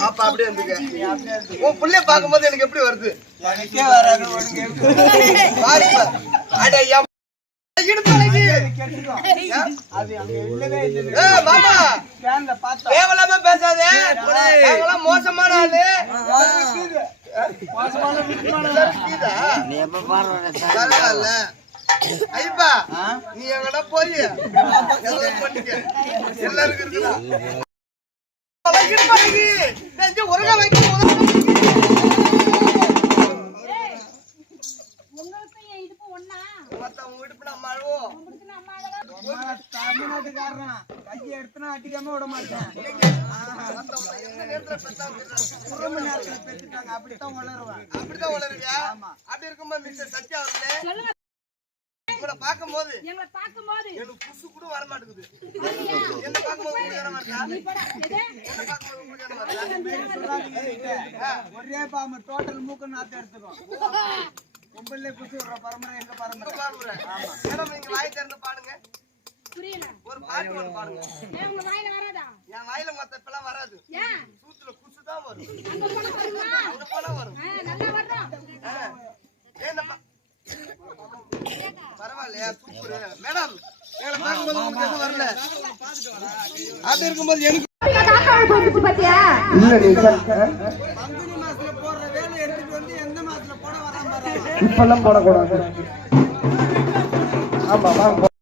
அப்ப அப்படியே இருந்துக்க உன் புள்ளைய பார்க்கும்போது எனக்கு எப்படி வருது? எனக்கே வராது உனக்கு மோசமான ஆளு. மோசமான. ஐப்பா நீ எங்கடா போய்? பண்ணிக்க. எல்லாருக்கும் இருக்குதா? உருக வைக்க? தமிழ்நாட்டுக்காரன் கையை எடுத்துனா விட மாட்டேன். நேரத்துல பெத்தாங்க குடும்ப நேரத்துல பெற்றுட்டாங்க அப்படித்தான் வளருவேன் அப்படிதான் வளருவியா அப்படி இருக்கும்போது மிஸ்டர் சத்யா அவர்களே உங்களை பார்க்கும்போது எங்களை பார்க்கும்போது. எனக்கு புசு கூட வர மாட்டேங்குது என்ன பார்க்கும்போது வர மாட்டா? நீ பட. எது? என்ன பார்க்கும்போது உங்களுக்கு வர மாட்டா? ஒரே பாம்பு டோட்டல் மூக்கு நாத்து எடுத்துக்கும். கும்பல்ல குச்சி விடுற பரம்பரை எங்க பரம்பரை மேடம் நீங்க வாய் திறந்து பாடுங்க புரியல. ஒரு பாட்டு ஒன்று பாடுங்க ஏன் உங்க வாயில வராதா? என் வாயில மத்த இப்பெல்லாம் வராது. ஏன்? சூத்துல குசு தான் வரும். அங்க போன வருமா? பரவாயில்லையா மேடம் எங்களை பார்க்கும்போது உங்களுக்கு எதுவும் வரல இருக்கும்போது எனக்கு இப்பெல்லாம் போடக்கூடாது ஆமா வாங்க